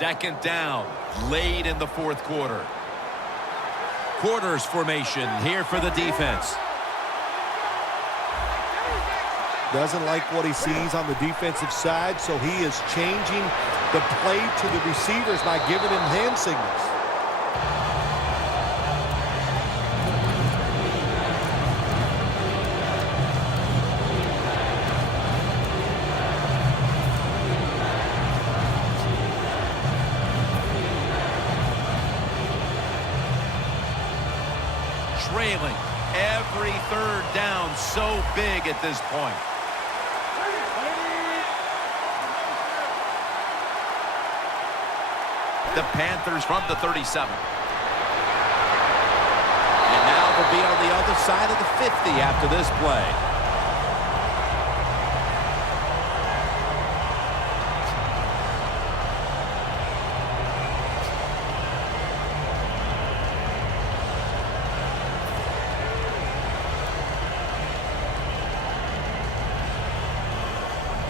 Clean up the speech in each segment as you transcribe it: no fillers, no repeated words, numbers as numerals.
Second down, late in the fourth quarter. Quarters formation here for the defense. Doesn't like what he sees on the defensive side, so he is changing the play to the receivers by giving him hand signals. Trailing every third down, so big at this point. The Panthers from the 37. And now they'll be on the other side of the 50 after this play.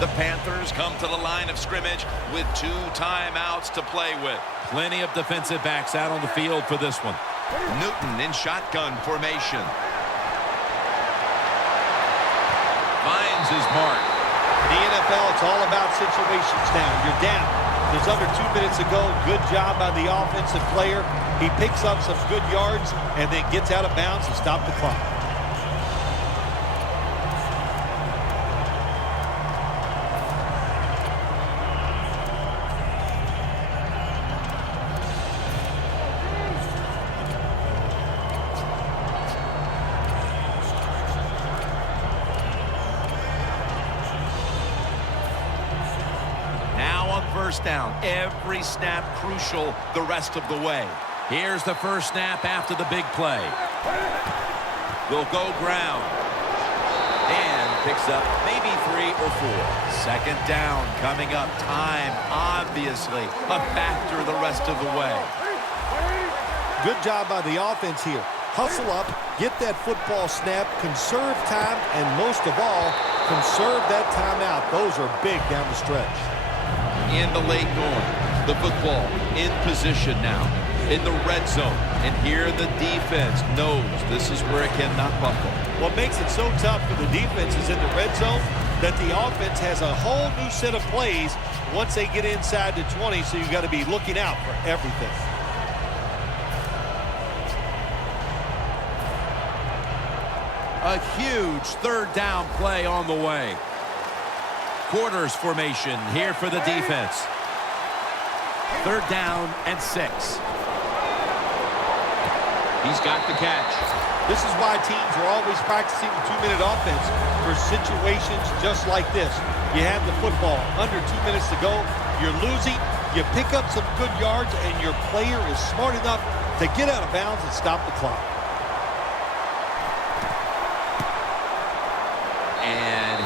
The Panthers come to the line of scrimmage with 2 timeouts to play with. Plenty of defensive backs out on the field for this one. Newton in shotgun formation. Finds his mark. In the NFL, it's all about situations now. You're down. There's under 2 minutes to go. Good job by the offensive player. He picks up some good yards and then gets out of bounds and stops the clock. First down, every snap crucial the rest of the way. Here's the first snap after the big play. Will go ground. And picks up maybe 3 or 4. Second down coming up. Time, obviously, a factor the rest of the way. Good job by the offense here. Hustle up, get that football snap, conserve time, and most of all, conserve that timeout. Those are big down the stretch. In the late going, the football in position now in the red zone, and here the defense knows this is where it cannot buckle. What makes it so tough for the defense is in the red zone that the offense has a whole new set of plays once they get inside the 20, so you've got to be looking out for everything. A huge third down play on the way. Quarters formation here for the defense. Third down and 6. He's got the catch. This is why teams are always practicing the 2-minute offense for situations just like this. You have the football under 2 minutes to go. You're losing. You pick up some good yards, and your player is smart enough to get out of bounds and stop the clock.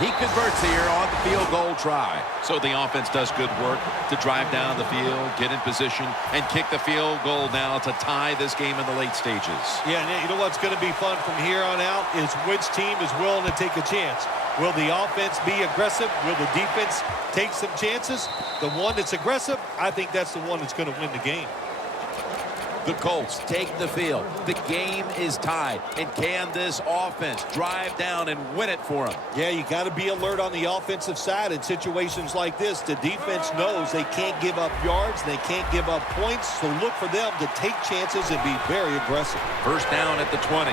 He converts here on the field goal try. So the offense does good work to drive down the field, get in position, and kick the field goal now to tie this game in the late stages. Yeah, and you know what's going to be fun from here on out is which team is willing to take a chance. Will the offense be aggressive? Will the defense take some chances? The one that's aggressive, I think that's the one that's going to win the game. The Colts take the field. The game is tied. And can this offense drive down and win it for them? Yeah, you got to be alert on the offensive side in situations like this. The defense knows they can't give up yards. They can't give up points. So look for them to take chances and be very aggressive. First down at the 20.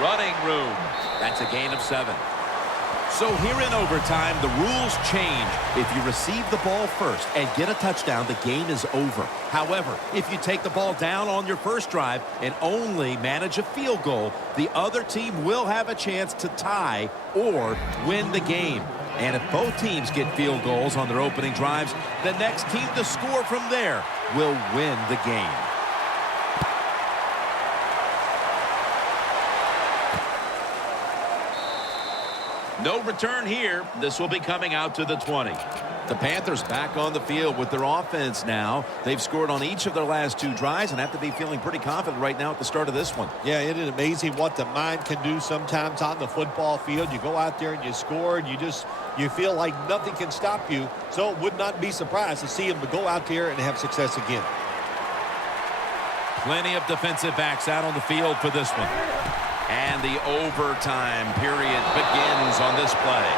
Running room. That's a gain of 7. So here in overtime, the rules change. If you receive the ball first and get a touchdown, the game is over. However, if you take the ball down on your first drive and only manage a field goal, the other team will have a chance to tie or win the game. And if both teams get field goals on their opening drives, the next team to score from there will win the game. No return here. This will be coming out to the 20. The Panthers back on the field with their offense now. They've scored on each of their last 2 drives and have to be feeling pretty confident right now at the start of this one. Yeah, it is amazing what the mind can do sometimes on the football field. You go out there and you score, and you feel like nothing can stop you. So would not be surprised to see him to go out there and have success again. Plenty of defensive backs out on the field for this one. And the overtime period begins on this play.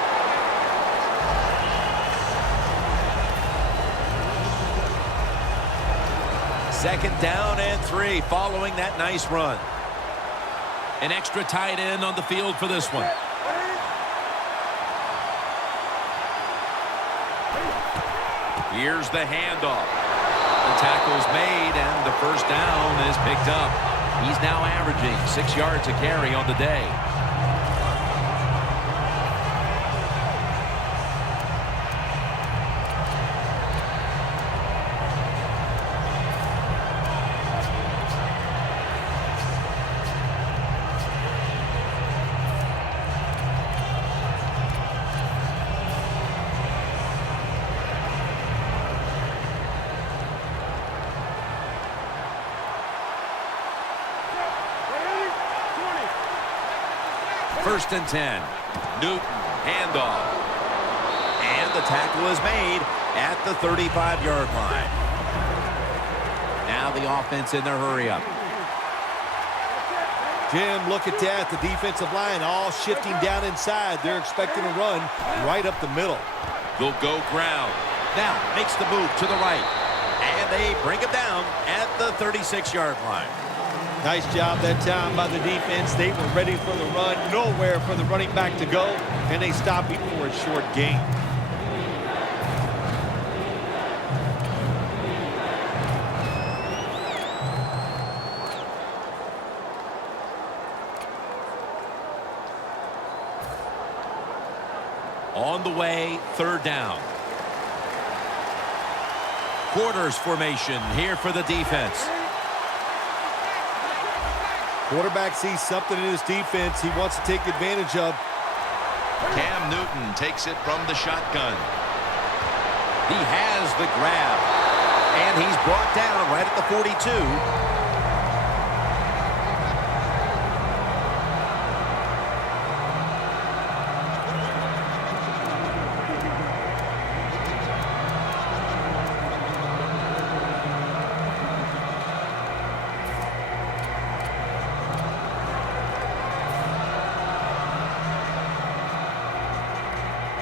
Second down and 3 following that nice run. An extra tight end on the field for this one. Here's the handoff. The tackle's made, and the first down is picked up. He's now averaging 6 yards a carry on the day. First and 10. Newton, handoff. And the tackle is made at the 35-yard line. Now the offense in their hurry-up. Jim, look at that. The defensive line all shifting down inside. They're expecting a run right up the middle. They'll go ground. Now makes the move to the right. And they bring him down at the 36-yard line. Nice job that time by the defense. They were ready for the run. Nowhere for the running back to go. And they stopped him for a short gain. On the way, third down. Quarters formation here for the defense. Quarterback sees something in his defense he wants to take advantage of. Cam Newton takes it from the shotgun. He has the grab. And he's brought down right at the 42.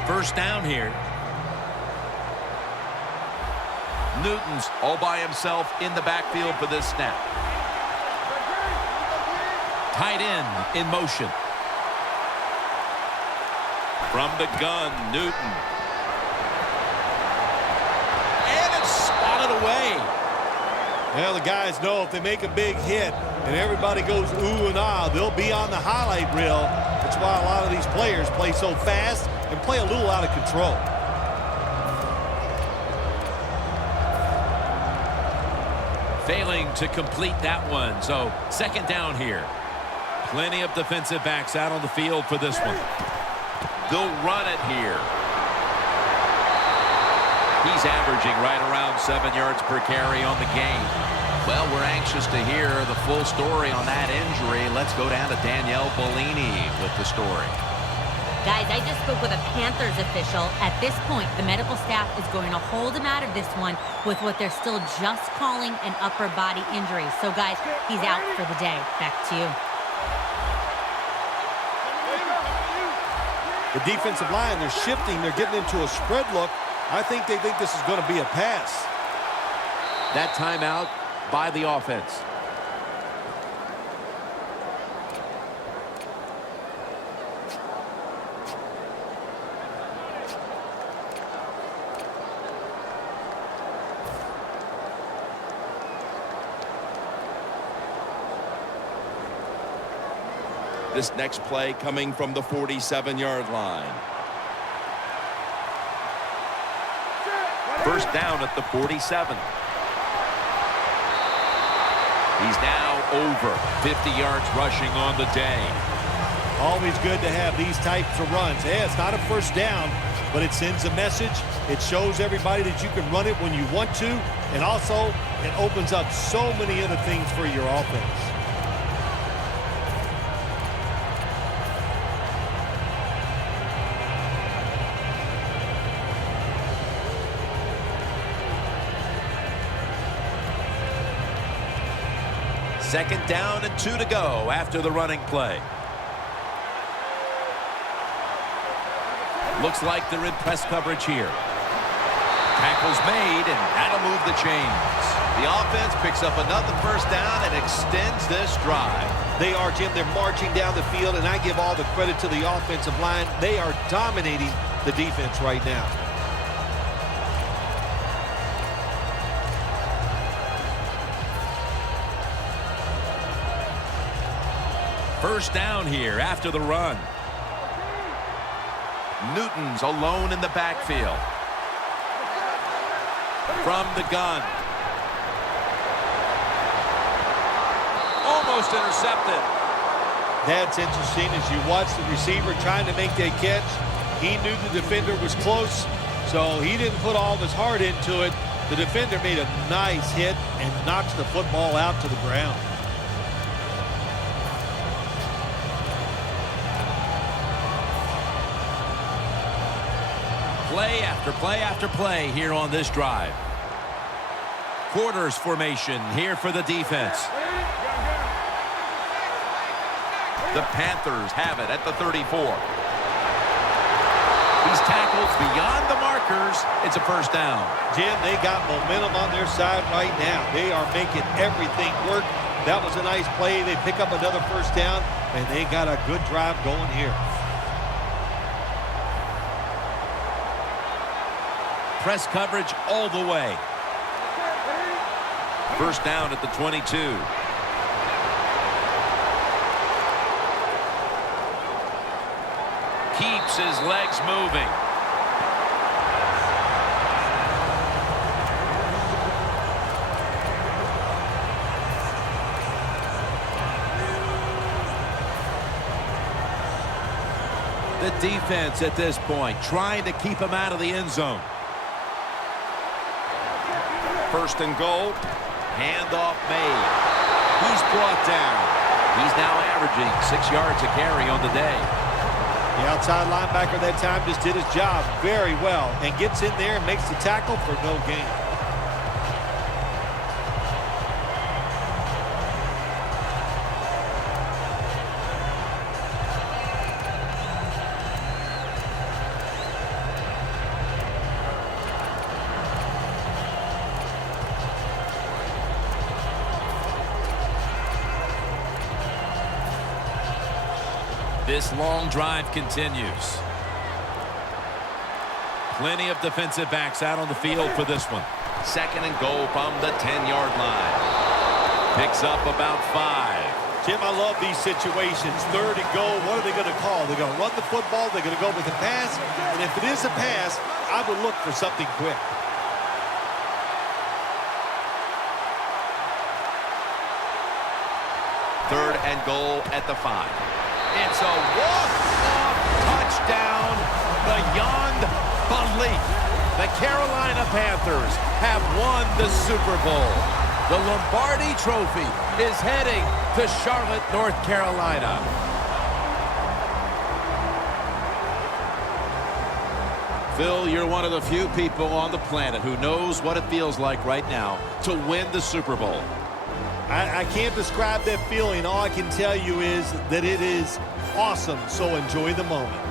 First down here. Newton's all by himself in the backfield for this snap. Tight end in motion. From the gun, Newton. And it's spotted away. Well, the guys know if they make a big hit and everybody goes ooh and ah, they'll be on the highlight reel. That's why a lot of these players play so fast and play a little out of control. Failing to complete that one. So second down here. Plenty of defensive backs out on the field for this one. They'll run it here. He's averaging right around 7 yards per carry on the game. Well, we're anxious to hear the full story on that injury. Let's go down to Danielle Bellini with the story. Guys, I just spoke with a Panthers official. At this point, the medical staff is going to hold him out of this one with what they're still just calling an upper body injury. So, guys, he's out for the day. Back to you. The defensive line, they're shifting. They're getting into a spread look. I think they think this is going to be a pass. That timeout by the offense. This next play coming from the 47-yard line. First down at the 47. He's now over 50 yards rushing on the day. Always good to have these types of runs. Yeah, it's not a first down, but it sends a message. It shows everybody that you can run it when you want to, and also it opens up so many other things for your offense. Second down and 2 to go after the running play. Looks like they're in press coverage here. Tackle's made, and that'll move the chains. The offense picks up another first down and extends this drive. They are, Jim. They're marching down the field, and I give all the credit to the offensive line. They are dominating the defense right now. First down here after the run. Newton's alone in the backfield. From the gun. Almost intercepted. That's interesting. As you watch the receiver trying to make that catch, he knew the defender was close, so he didn't put all of his heart into it. The defender made a nice hit and knocks the football out to the ground. Play after play after play here on this drive. Quarters formation here for the defense. The Panthers have it at the 34. He's tackled beyond the markers. It's a first down. Jim, they got momentum on their side right now. They are making everything work. That was a nice play. They pick up another first down, and they got a good drive going here. Press coverage all the way. First down at the 22. Keeps his legs moving. The defense at this point trying to keep him out of the end zone. First and goal. Handoff made. He's brought down. He's now averaging 6 yards a carry on the day. The outside linebacker that time just did his job very well and gets in there and makes the tackle for no gain. This long drive continues. Plenty of defensive backs out on the field for this one. Second and goal from the 10-yard line. Picks up about 5. Jim, I love these situations. Third and goal, what are they going to call? They're going to run the football, they're going to go with a pass, and if it is a pass, I would look for something quick. Third and goal at the 5. It's a walk-off touchdown beyond belief. The Carolina Panthers have won the Super Bowl. The Lombardi Trophy is heading to Charlotte, North Carolina. Phil, you're one of the few people on the planet who knows what it feels like right now to win the Super Bowl. I can't describe that feeling. All I can tell you is that it is awesome, so enjoy the moment.